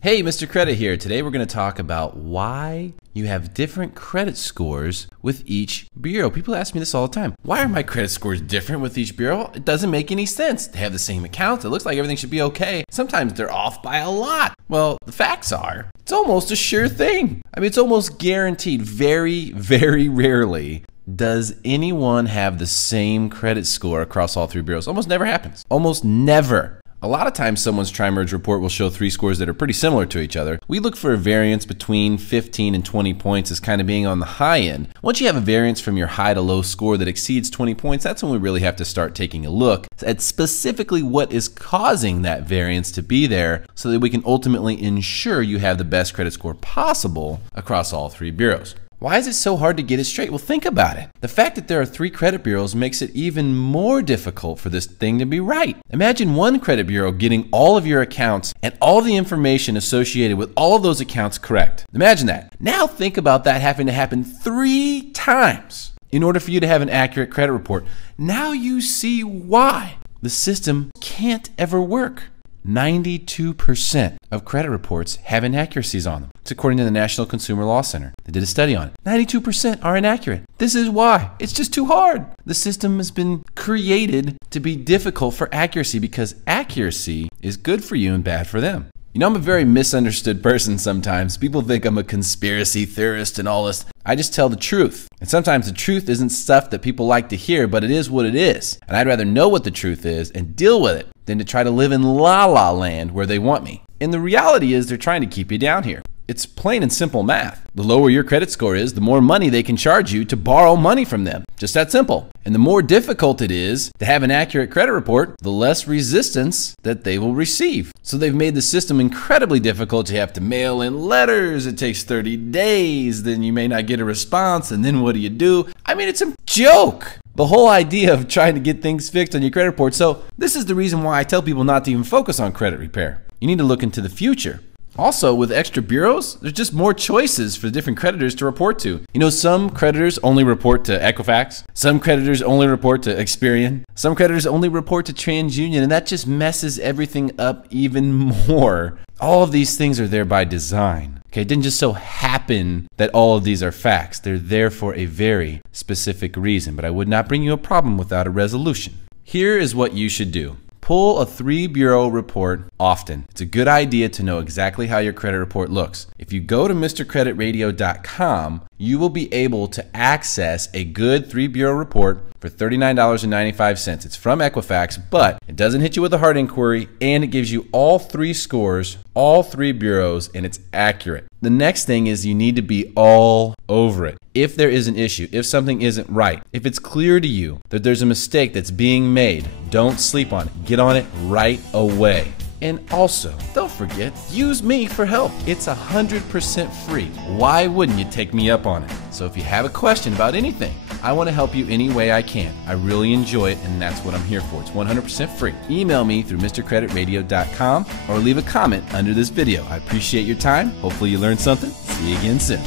Hey, Mr. Credit here. Today we're going to talk about why you have different credit scores with each bureau. People ask me this all the time. Why are my credit scores different with each bureau? It doesn't make any sense. They have the same accounts. It looks like everything should be okay. Sometimes they're off by a lot. Well, the facts are, it's almost a sure thing. I mean, it's almost guaranteed. Very, very rarely does anyone have the same credit score across all three bureaus. Almost never happens. Almost never. A lot of times someone's tri-merge report will show three scores that are pretty similar to each other. We look for a variance between 15 and 20 points as kind of being on the high end. Once you have a variance from your high to low score that exceeds 20 points, that's when we really have to start taking a look at specifically what is causing that variance to be there so that we can ultimately ensure you have the best credit score possible across all three bureaus. Why is it so hard to get it straight? Well, think about it. The fact that there are three credit bureaus makes it even more difficult for this thing to be right. Imagine one credit bureau getting all of your accounts and all the information associated with all of those accounts correct. Imagine that. Now think about that having to happen 3 times in order for you to have an accurate credit report. Now you see why the system can't ever work. 92% of credit reports have inaccuracies on them. It's according to the National Consumer Law Center. They did a study on it. 92% are inaccurate. This is why. It's just too hard. The system has been created to be difficult for accuracy because accuracy is good for you and bad for them. You know, I'm a very misunderstood person sometimes. People think I'm a conspiracy theorist and all this. I just tell the truth. And sometimes the truth isn't stuff that people like to hear, but it is what it is. And I'd rather know what the truth is and deal with it than to try to live in la-la land where they want me. And the reality is they're trying to keep you down here. It's plain and simple math. The lower your credit score is, the more money they can charge you to borrow money from them. Just that simple. And the more difficult it is to have an accurate credit report, the less resistance that they will receive. So they've made the system incredibly difficult. You have to mail in letters. It takes 30 days. Then you may not get a response. And then what do? I mean, it's a joke. The whole idea of trying to get things fixed on your credit report. So this is the reason why I tell people not to even focus on credit repair. You need to look into the future. Also, with extra bureaus, there's just more choices for different creditors to report to. You know, some creditors only report to Equifax. Some creditors only report to Experian. Some creditors only report to TransUnion, and that just messes everything up even more. All of these things are there by design. Okay, it didn't just so happen that all of these are facts. They're there for a very specific reason, but I would not bring you a problem without a resolution. Here is what you should do. Pull a 3-bureau report often. It's a good idea to know exactly how your credit report looks. If you go to MrCreditRadio.com, you will be able to access a good 3-bureau report for $39.95. It's from Equifax, but it doesn't hit you with a hard inquiry, and it gives you all 3 scores, all 3 bureaus, and it's accurate. The next thing is you need to be all over it. If there is an issue, if something isn't right, if it's clear to you that there's a mistake that's being made, don't sleep on it. Get on it right away. And also, don't forget, use me for help. It's 100% free. Why wouldn't you take me up on it? So if you have a question about anything, I want to help you any way I can. I really enjoy it, and that's what I'm here for. It's 100% free. Email me through MrCreditRadio.com or leave a comment under this video. I appreciate your time. Hopefully you learned something. See you again soon.